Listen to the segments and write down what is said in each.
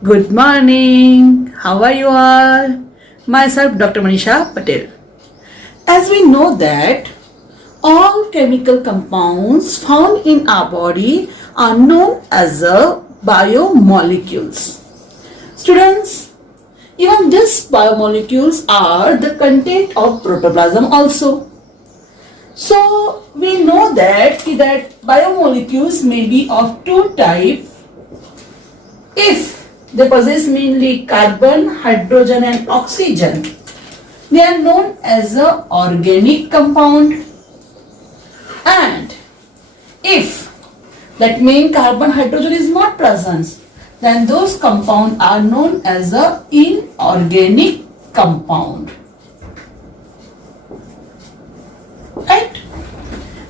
Good morning. How are you all? Myself, Dr. Manisha Patel. As we know that all chemical compounds found in our body are known as the biomolecules. Students, even these biomolecules are the content of protoplasm also. So we know that biomolecules may be of two types if they possess mainly carbon, hydrogen and oxygen. They are known as a organic compound. And if that main carbon, hydrogen is not present, then those compounds are known as a inorganic compound. Right?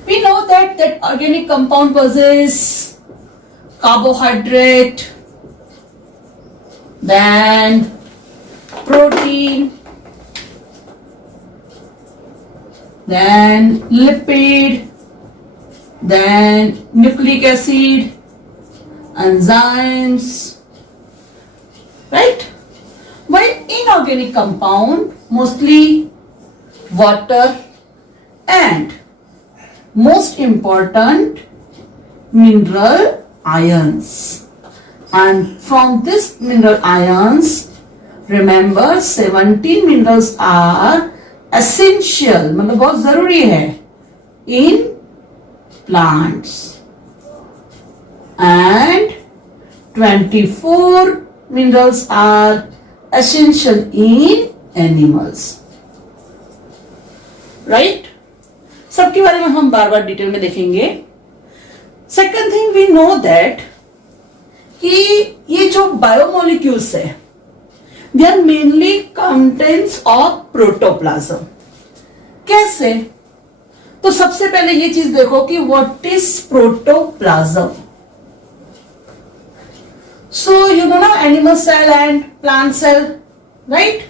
We know that organic compound possess carbohydrate, then protein, then lipid, then nucleic acid, enzymes, right? While inorganic compound mostly water and most important mineral ions. And from this mineral ions, remember 17 minerals are essential, मतलब बहुत जरूरी है in plants, and 24 minerals are essential in animals. Right? सबके बारे में हम बार बार detail में देखेंगे. Second thing, we know that कि ये जो बायोमोलिक्यूल्स है they are mainly contents of protoplasm. कैसे? तो सबसे पहले ये चीज देखो कि what is protoplasm. So you know ना animal cell and plant cell, right?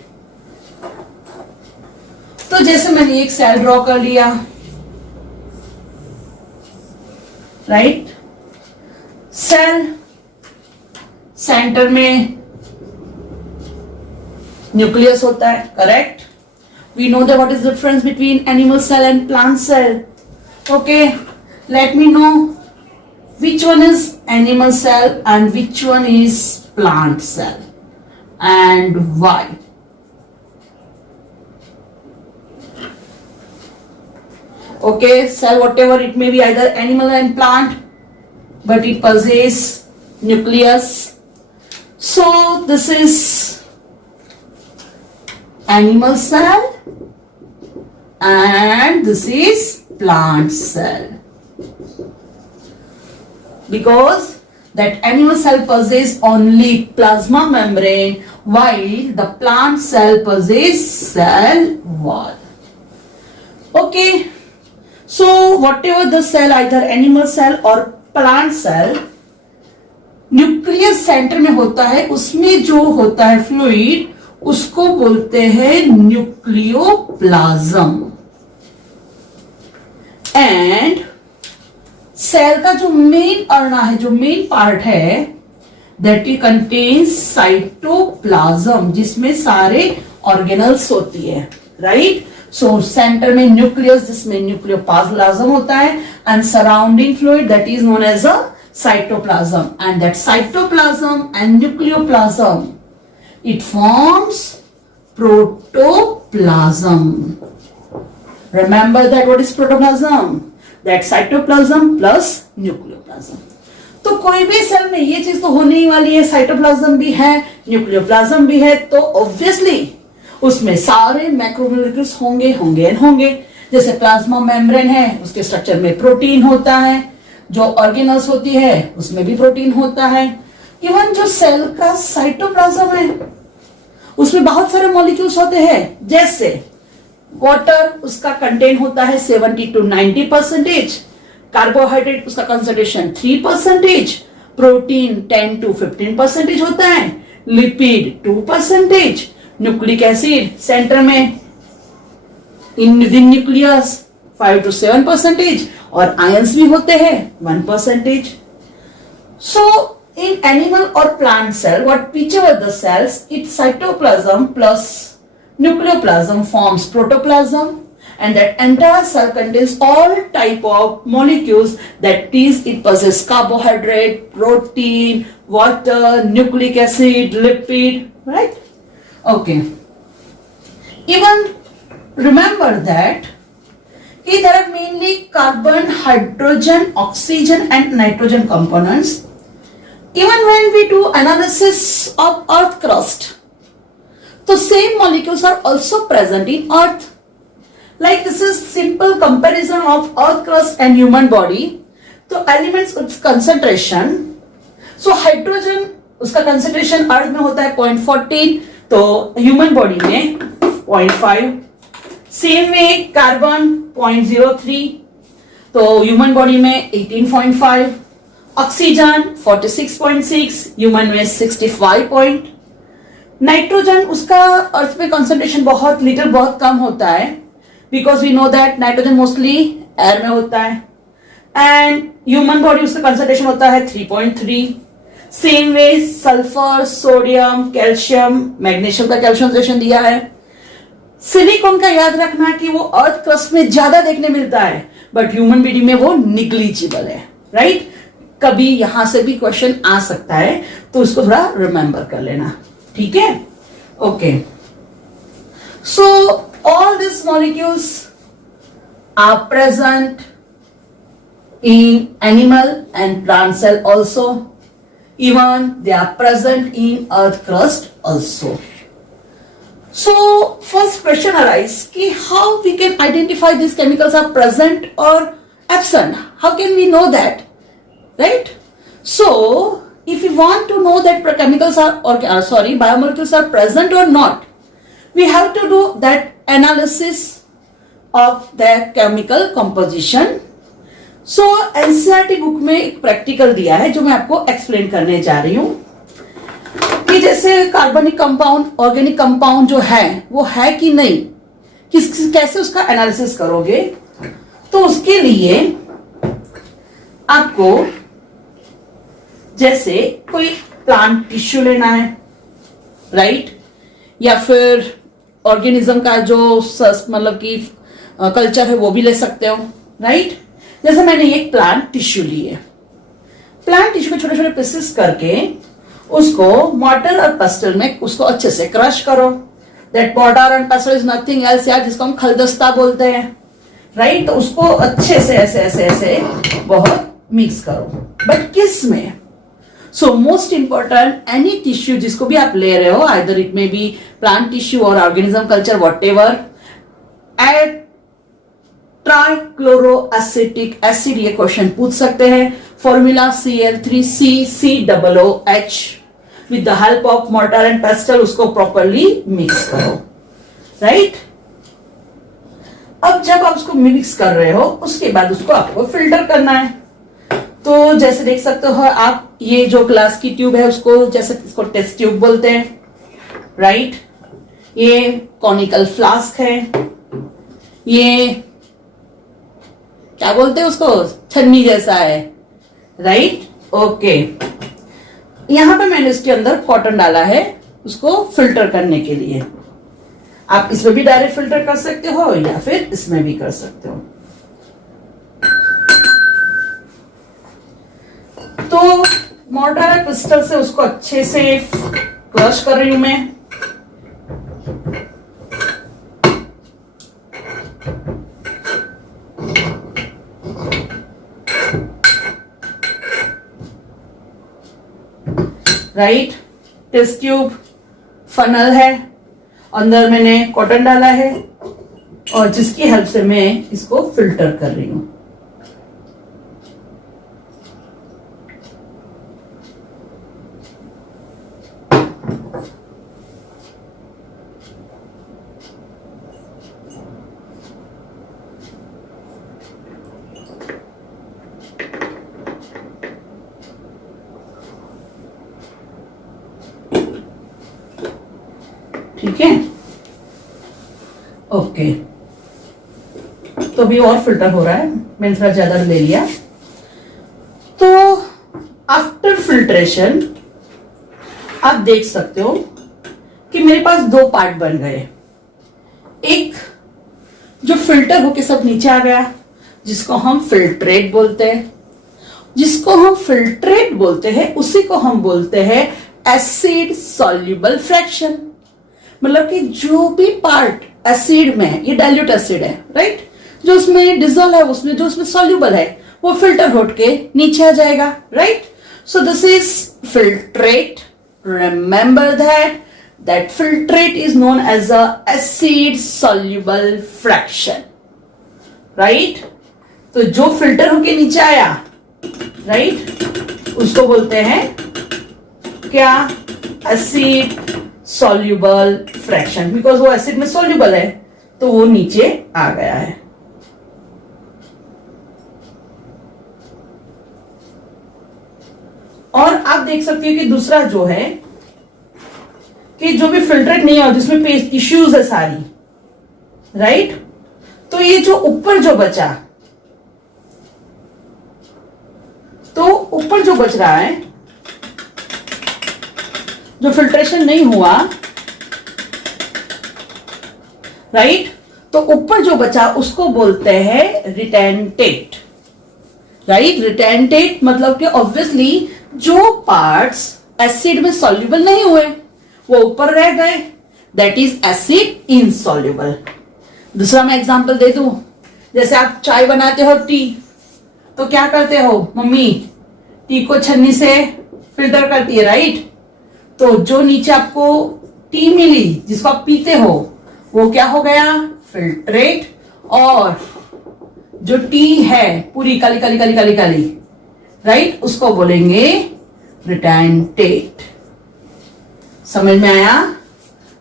तो जैसे मैंने एक सेल ड्रॉ कर लिया, राइट? सेल सेंटर में न्यूक्लियस होता है, correct? We know that what is difference between animal cell and plant cell. Okay, let me know which one is animal cell and which one is plant cell and why. Okay, cell whatever it may be, either animal and plant, but it possesses nucleus. So this is animal cell and this is plant cell. Because that animal cell possesses only plasma membrane while the plant cell possesses cell wall. Okay, so whatever the cell, either animal cell or plant cell, nucleus centre में होता है, उसमें जो होता है fluid उसको बोलते हैं न्यूक्लियोप्लाज्म. एंड सेल का जो मेन अरणा है, जो मेन पार्ट है, दैट इट कंटेन्स साइटोप्लाज्म, जिसमें सारे ऑर्गेनल्स होती है, राइट? सो सेंटर में न्यूक्लियस, जिसमें न्यूक्लियोप्लाज्म होता है, and surrounding fluid that is known as a cytoplasm. And that cytoplasm and nucleoplasm, it forms protoplasm. Remember that what is protoplasm? That cytoplasm plus nucleoplasm. तो कोई भी cell में ये चीज तो होने ही वाली है, साइटोप्लाज्म भी है, न्यूक्लियोप्लाज्म भी है, तो ऑब्वियसली उसमें सारे मैक्रोमोलिक्यूल्स होंगे. जैसे प्लाज्मा मेम्ब्रेन है, उसके स्ट्रक्चर में प्रोटीन होता है, जो ऑर्गेनल्स होती है उसमें भी प्रोटीन होता है. इवन जो सेल का साइटोप्लाज्म है उसमें बहुत सारे मॉलिक्यूल्स होते हैं. जैसे वाटर, उसका कंटेंट होता है 70 to 90%, कार्बोहाइड्रेट उसका कंसंट्रेशन 3%, प्रोटीन 10 to 15% होता है, लिपिड 2%, न्यूक्लिक एसिड सेंटर में इन न्यूक्लियस 5 to 7%, और आयंस भी होते हैं 1%. सो in animal or plant cell, whichever the cells, its cytoplasm plus nucleoplasm forms protoplasm, and that entire cell contains all type of molecules, that is, it possesses carbohydrate, protein, water, nucleic acid, lipid, right? Okay. Even remember that there are mainly carbon, hydrogen, oxygen and nitrogen components. Even when we do analysis of earth crust, the same molecules are also present in earth. Like this is simple comparison of earth crust and human body. तो elements its concentration, so hydrogen उसका concentration अर्थ में होता है 0.14, तो human body में 0.5. Same way carbon 0.03, तो human body में 18.5, oxygen 46.6, human में 65. नाइट्रोजन उसका अर्थ में कंसंट्रेशन बहुत लिटिल बहुत कम होता है, because we know that nitrogen mostly air में होता है, एंड ह्यूमन बॉडी उसका कंसंट्रेशन होता है 3.3. Same way sulphur, sodium, calcium, magnesium का कैल्शियम दिया है. सिलिकॉन का याद रखना कि वो अर्थ क्रस्ट में ज्यादा देखने मिलता है, बट ह्यूमन बॉडी में वो निग्लिजिबल है, राइट? कभी यहां से भी क्वेश्चन आ सकता है, तो उसको थोड़ा रिमेंबर कर लेना, ठीक है? Okay, so all this molecules are present in animal and plant cell also, even they are present in earth crust also. So first question arises कि how we can identify these chemicals are present or absent? How can we know that, right? So if we want to know that chemicals are biomolecules are present or not, we have to do that analysis of their chemical composition. So NCERT book में एक practical दिया है जो मैं आपको explain करने जा रही हूँ कि जैसे कार्बनिक कंपाउंड, ऑर्गेनिक कंपाउंड जो है वो है कि नहीं, कैसे उसका एनालिसिस करोगे. तो उसके लिए आपको जैसे कोई प्लांट टिश्यू लेना है, राइट, या फिर ऑर्गेनिज्म का जो मतलब कि कल्चर है वो भी ले सकते हो, राइट. जैसे मैंने ये प्लांट टिश्यू ली है, प्लांट टिश्यू को छोटे छोटे पीसेस करके उसको मॉर्टर और पेस्टल में उसको अच्छे से क्रश करो. That mortar and pastel is nothing else यार, जिसको हम खलदस्ता बोलते हैं, राइट. तो उसको अच्छे से ऐसे ऐसे ऐसे बहुत मिक्स करो. बट किस में? So most important, any tissue जिसको भी आप ले रहे हो, either it may be plant tissue और organism culture, whatever, add trichloroacetic acid. ये क्वेश्चन पूछ सकते हैं. Formula CL3CCOOH. With the help of mortar and pestle उसको प्रॉपरली मिक्स करो, राइट. अब जब आप उसको मिक्स कर रहे हो, उसके बाद उसको आपको फिल्टर करना है. तो जैसे देख सकते हो आप, ये जो ग्लास की ट्यूब है उसको जैसे इसको टेस्ट ट्यूब बोलते हैं, राइट. ये कॉनिकल फ्लास्क है, ये क्या बोलते हैं उसको, छन्नी जैसा है, राइट. ओके, यहां पे मैंने इसके अंदर कॉटन डाला है उसको फिल्टर करने के लिए. आप इसमें भी डायरेक्ट फिल्टर कर सकते हो या फिर इसमें भी कर सकते हो. तो मोर्टार और पिस्टल से उसको अच्छे से क्रश कर रही हूं मैं. राइट, टेस्ट ट्यूब, फनल है, अंदर मैंने कॉटन डाला है और जिसकी हेल्प से मैं इसको फिल्टर कर रही हूं. ठीक है, ओके. तो अभी और फिल्टर हो रहा है, मैंने थोड़ा ज्यादा ले लिया. तो आफ्टर फिल्टर फिल्ट्रेशन, आप देख सकते हो कि मेरे पास दो पार्ट बन गए। एक जो फिल्टर होके सब नीचे आ गया, जिसको हम फिल्ट्रेट बोलते हैं। जिसको हम फिल्ट्रेट बोलते हैं उसी को हम बोलते हैं एसिड सॉल्युबल फ्रैक्शन। मतलब कि जो भी पार्ट एसिड में, ये डाइल्यूट एसिड है, राइट, जो उसमें डिजोल्व है, उसमें जो उसमें सॉल्युबल है, वो फिल्टर होट के नीचे आ जाएगा, right. So this is filtrate. Remember that filtrate is known as a acid soluble fraction, right? तो जो फिल्टर होके नीचे आया, राइट, उसको बोलते हैं क्या? एसिड सॉल्युबल फ्रैक्शन, बिकॉज वो एसिड में सॉल्युबल है तो वो नीचे आ गया है। और आप देख सकते हो कि दूसरा जो है कि जो भी फिल्ट्रेट नहीं हो, जिसमें पेस्ट टिश्यूज है सारी, राइट, तो ये जो ऊपर जो बचा, तो ऊपर जो बच रहा है, जो फिल्ट्रेशन नहीं हुआ, राइट, तो ऊपर जो बचा उसको बोलते हैं रिटेंटेट, राइट। रिटेंटेट मतलब कि ऑब्वियसली जो पार्ट्स एसिड में सॉल्युबल नहीं हुए वो ऊपर रह गए, दैट इज एसिड इनसॉल्युबल। दूसरा मैं एग्जांपल दे दूं, जैसे आप चाय बनाते हो, टी, तो क्या करते हो, मम्मी टी को छन्नी से फिल्टर करती है, राइट। तो जो नीचे आपको टी मिली जिसको आप पीते हो वो क्या हो गया? फिल्ट्रेट। और जो टी है पूरी काली काली काली काली काली, राइट, उसको बोलेंगे रिटेंटेट। समझ में आया?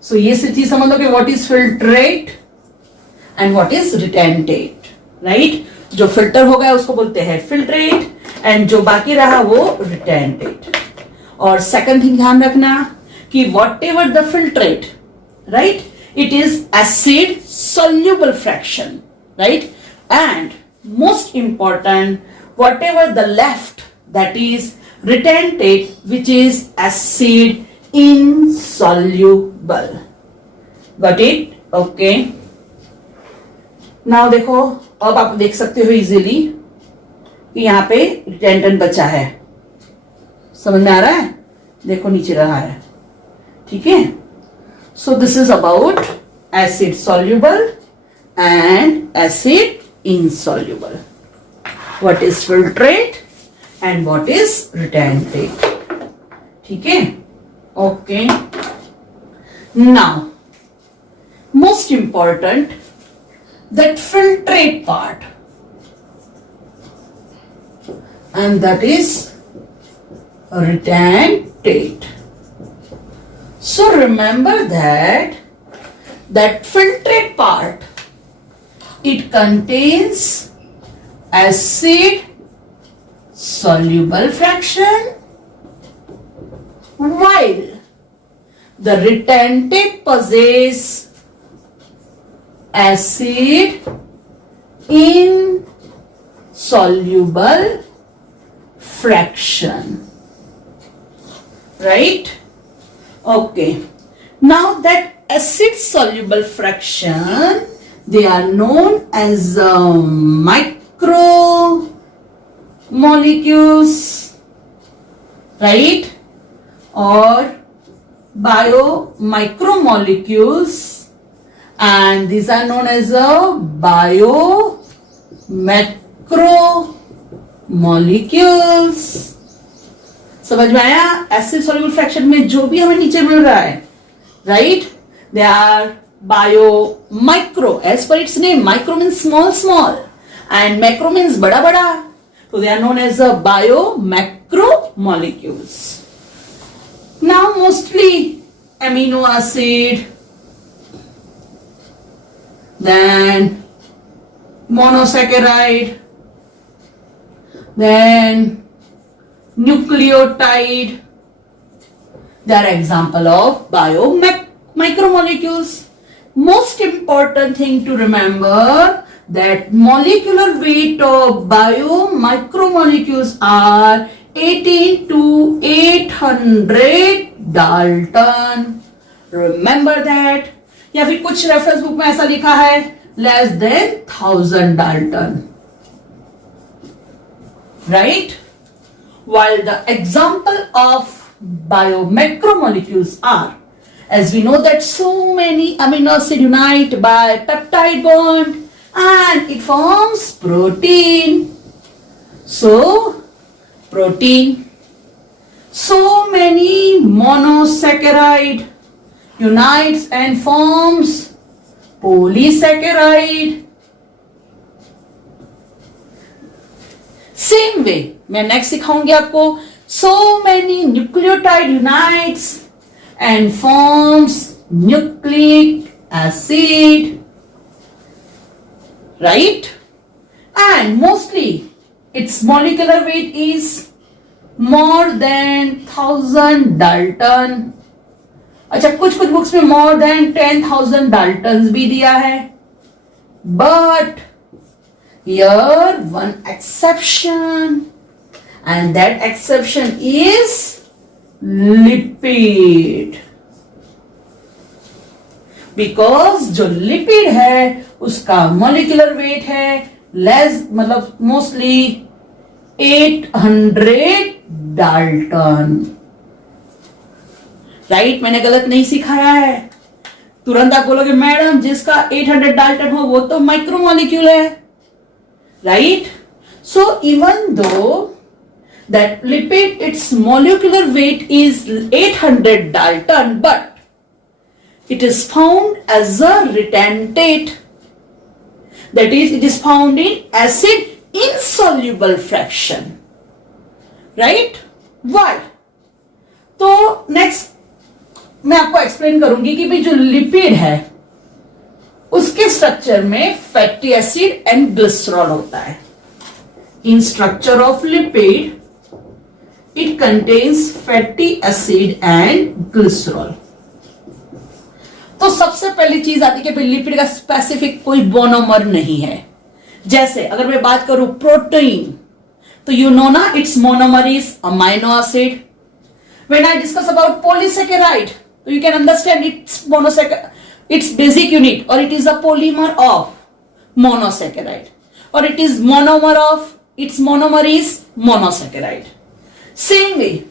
सो ये चीज समझ लो कि what is filtrate and what is retentate, right. जो फिल्टर हो गया उसको बोलते हैं फिल्ट्रेट एंड जो बाकी रहा वो रिटेंटेट। और सेकंड थिंग ध्यान रखना कि what ever the filtrate, right, it is acid soluble fraction, right? And most important, whatever the left, that is retentate, which is acid insoluble. Got it? Okay. Now देखो, अब आप देख सकते हो इजीली कि यहाँ पे रिटेंटेंट बचा है। समझ में आ रहा है? देखो नीचे रहा है, ठीक है। So this is about acid soluble and acid insoluble. What is filtrate and what is retentate? ठीक है? Okay. Now, most important, that filtrate part, and that is retentate. So remember that filtrate part, it contains acid soluble fraction, while the retentate possess acid insoluble fraction, right? Okay. Now that acid soluble fraction, they are known as micromolecules, right? Or biomicromolecules, and these are known as biomacromolecules. समझ में आया? Acid soluble fraction में जो भी हमें नीचे मिल रहा है, right, they are bio micro, as per its name. Micro means small small and macro means बड़ा बड़ा, तो they are known as a bio macro molecules. Now mostly amino acid, then monosaccharide, then nucleotide, they are example of biomicromolecules. Most important thing to remember that molecular weight of biomicromolecules are 80 to 800 Dalton. Remember that. या फिर कुछ reference book में ऐसा लिखा है less than 1000 Dalton. Right? While the example of biomacromolecules are, as we know that so many amino acids unite by peptide bond and it forms protein. So, protein. So many monosaccharide unites and forms polysaccharide. Same way, मैं next सिखाऊंगी आपको. So many nucleotide unites and forms nucleic acid, right? And mostly its molecular weight is more than 1000 Dalton. अच्छा, कुछ books में more than 10,000 Daltons भी दिया है. But here one exception, and that exception is lipid. Because जो lipid है उसका molecular weight है less, मतलब mostly 800 Dalton. राइट, मैंने गलत नहीं सिखाया है. तुरंत आप बोलोगे मैडम जिसका 800 Dalton हो वो तो माइक्रोमोलिक्यूल है. Right? So even though that lipid, its molecular weight is 800 Dalton, but it is found as a retentate. That is, it is found in acid insoluble fraction. Right? Why? तो next मैं आपको explain करूंगी कि भाई जो lipid है उसके structure में फैटी एसिड एंड ग्लिसरॉल होता है. इन structure of lipid it contains fatty acid and glycerol. तो सबसे पहली चीज आती है कि लिपिड का स्पेसिफिक कोई मोनोमर नहीं है. जैसे अगर मैं बात करूं प्रोटीन, तो यू नो ना its monomer is amino acid. When I discuss about polysaccharide, तो you can understand its basic unit और it is a polymer of monosaccharide, और it is monomer of its monomer is monosaccharide. Same way,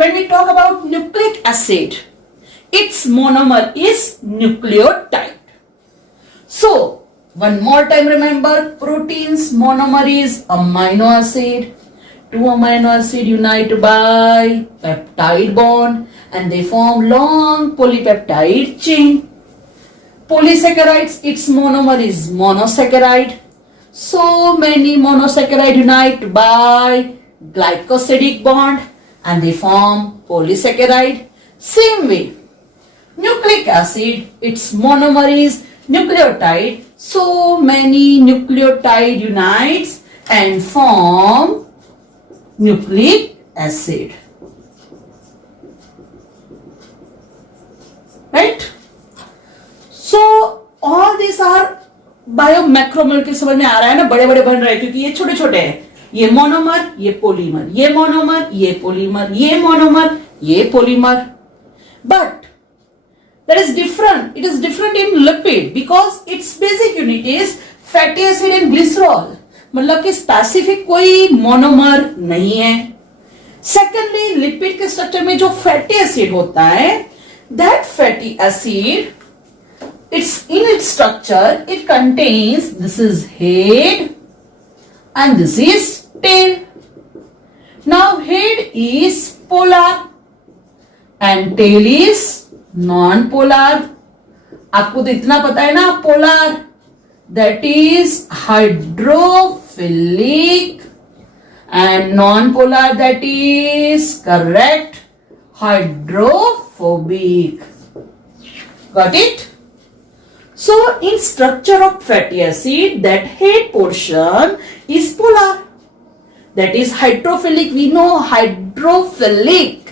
when we talk about nucleic acid, its monomer is nucleotide. So, one more time remember, protein's monomer is amino acid. Two amino acid unite by peptide bond and they form long polypeptide chain. Polysaccharides, its monomer is monosaccharide. So many monosaccharide unite by glycosidic bond and they form polysaccharide. Same way, nucleic acid, its monomer is nucleotide. So many nucleotide unites and form nucleic acid. Right? So all these are बायोमैक्रोमोलेक्यूल. समझ में आ रहा है ना, बड़े बड़े बन रहे हैं क्योंकि ये छोटे छोटे हैं. ये मोनोमर, ये पॉलीमर, ये मोनोमर, ये पॉलीमर, ये मोनोमर, ये polymer. But that is different. It is different in lipid because its basic unit is fatty acid and glycerol. मतलब कि स्पेसिफिक कोई मोनोमर नहीं है. सेकेंडली, लिपिड के स्ट्रक्चर में जो फैटी एसिड होता है, that fatty acid, it's in its structure, it contains, this is head and this is tail. Now head is polar and tail is non-polar. आपको तो इतना पता है ना, polar that is hydrophilic and non-polar that is correct hydrophobic. Got it? So in structure of fatty acid, that head portion is polar. That is hydrophilic. We know hydrophilic.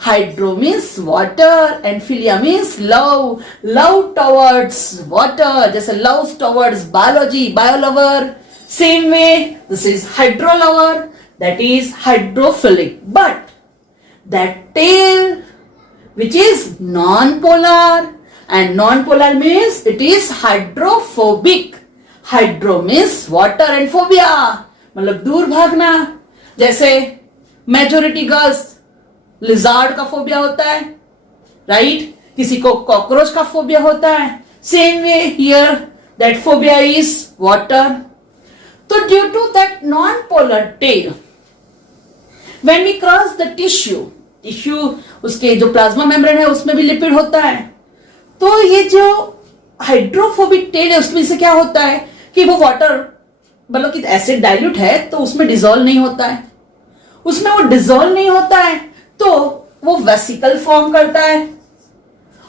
Hydro means water and philia means love. Love towards water. Just a love towards biology, biolover. Same way, this is hydro lover. that is hydrophilic, but that tail which is non-polar, and non-polar means it is hydrophobic. Hydro means water and phobia मतलब दूर भागना. जैसे majority girls lizard का phobia होता है, right? किसी को cockroach का फोबिया होता है. Same way here that phobia is water. तो due to that non polar tail, when we cross the tissue उसके जो प्लाज्मा मेम्ब्रेन है उसमें भी लिपिड होता है. तो ये जो हाइड्रोफोबिक टेल है उसमें से क्या होता है कि वो वाटर मतलब कि एसिड डाइल्यूट है तो उसमें डिसॉल्व नहीं होता है. उसमें वो डिसॉल्व नहीं होता है तो वो वेसिकल फॉर्म करता है,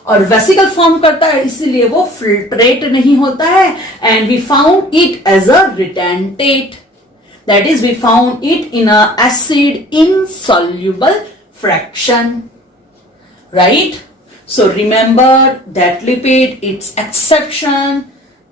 और वेसिकल फॉर्म करता है इसीलिए वो फिल्ट्रेट नहीं होता है. And we found it as a retentate, that is we found it in a acid insoluble fraction, right? So remember that lipid, its exception,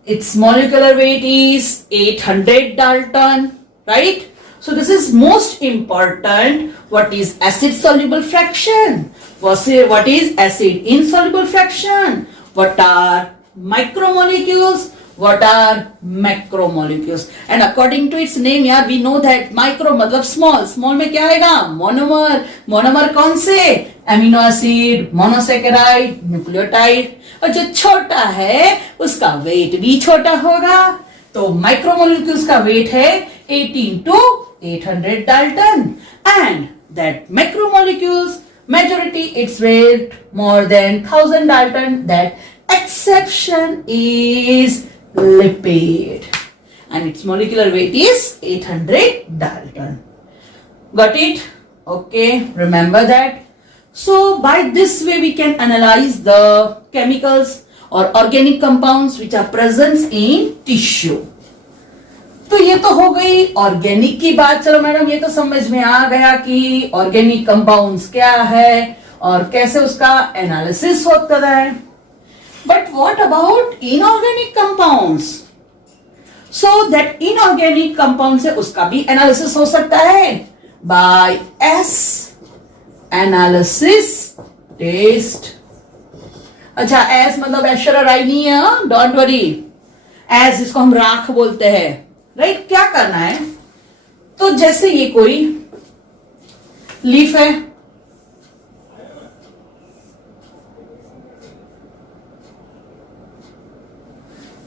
its molecular weight is 800 Dalton, right? So this is most important. What is acid soluble fraction? What is acid insoluble fraction? What are micromolecules? What are macromolecules? And according to its name, yeah, we know that micro मतलब small. Small में क्या आएगा? Monomer. Monomer कौन से? Amino acid, monosaccharide, nucleotide. और जो छोटा है उसका weight भी छोटा होगा. तो micromolecules का weight है 18 to 800 Dalton, and that macromolecules majority its weight more than 1000 Dalton. That exception is lipid, and its molecular weight is 800 Dalton. Got it? Okay, remember that. So by this way we can analyze the chemicals or organic compounds which are present in tissue. तो ये तो हो गई organic की बात. चलो madam ये तो समझ में आ गया कि ऑर्गेनिक कंपाउंड्स क्या है और कैसे उसका एनालिसिस होता है. But what about inorganic compounds? So that inorganic compounds है उसका भी एनालिसिस हो सकता है by S analysis test. अच्छा S मतलब एशराई नहीं है, डोंट वरी. S जिसको हम राख बोलते हैं, राइट? क्या करना है? तो जैसे ये कोई लीफ है,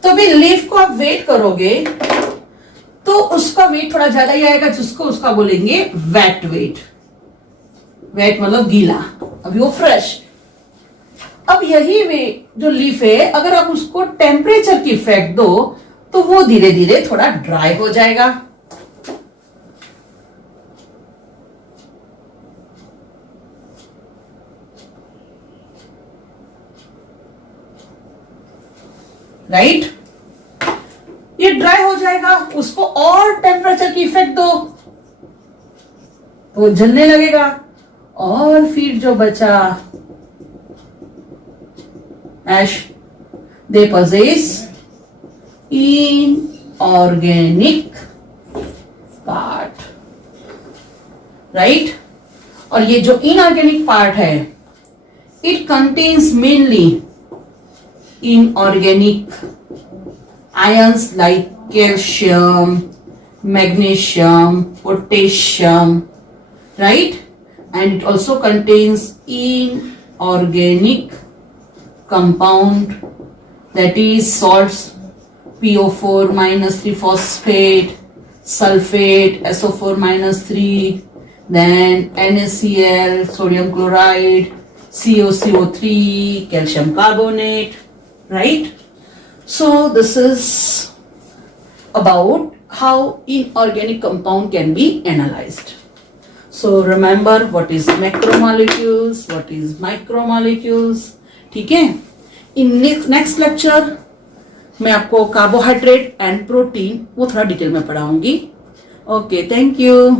तो भी लीफ को आप वेट करोगे तो उसका वेट थोड़ा ज्यादा ही आएगा, जिसको उसका बोलेंगे वेट वेट. वेट मतलब गीला, अभी वो फ्रेश. अब यही वे जो लीफ है अगर आप उसको टेम्परेचर की फेंक दो तो वो धीरे धीरे थोड़ा ड्राई हो जाएगा. राइट? ये ड्राई हो जाएगा, उसको और टेम्परेचर की इफेक्ट दो तो जलने लगेगा. और फिर जो बचा एश, दे possess inorganic part, राइट? और ये जो इनऑर्गेनिक पार्ट है it contains mainly inorganic ions like calcium, magnesium, potassium, right? And it also contains inorganic compound, that is salts, PO4 minus 3 phosphate, sulfate, SO4 minus 3, then NaCl, sodium chloride, CoCO3, calcium carbonate, right? So this is about how inorganic compound can be analyzed. So remember what is macromolecules, what is micromolecules. ठीक है? In next lecture मैं आपको carbohydrate and protein वो थोड़ा detail में पढ़ाऊंगी. Okay, thank you.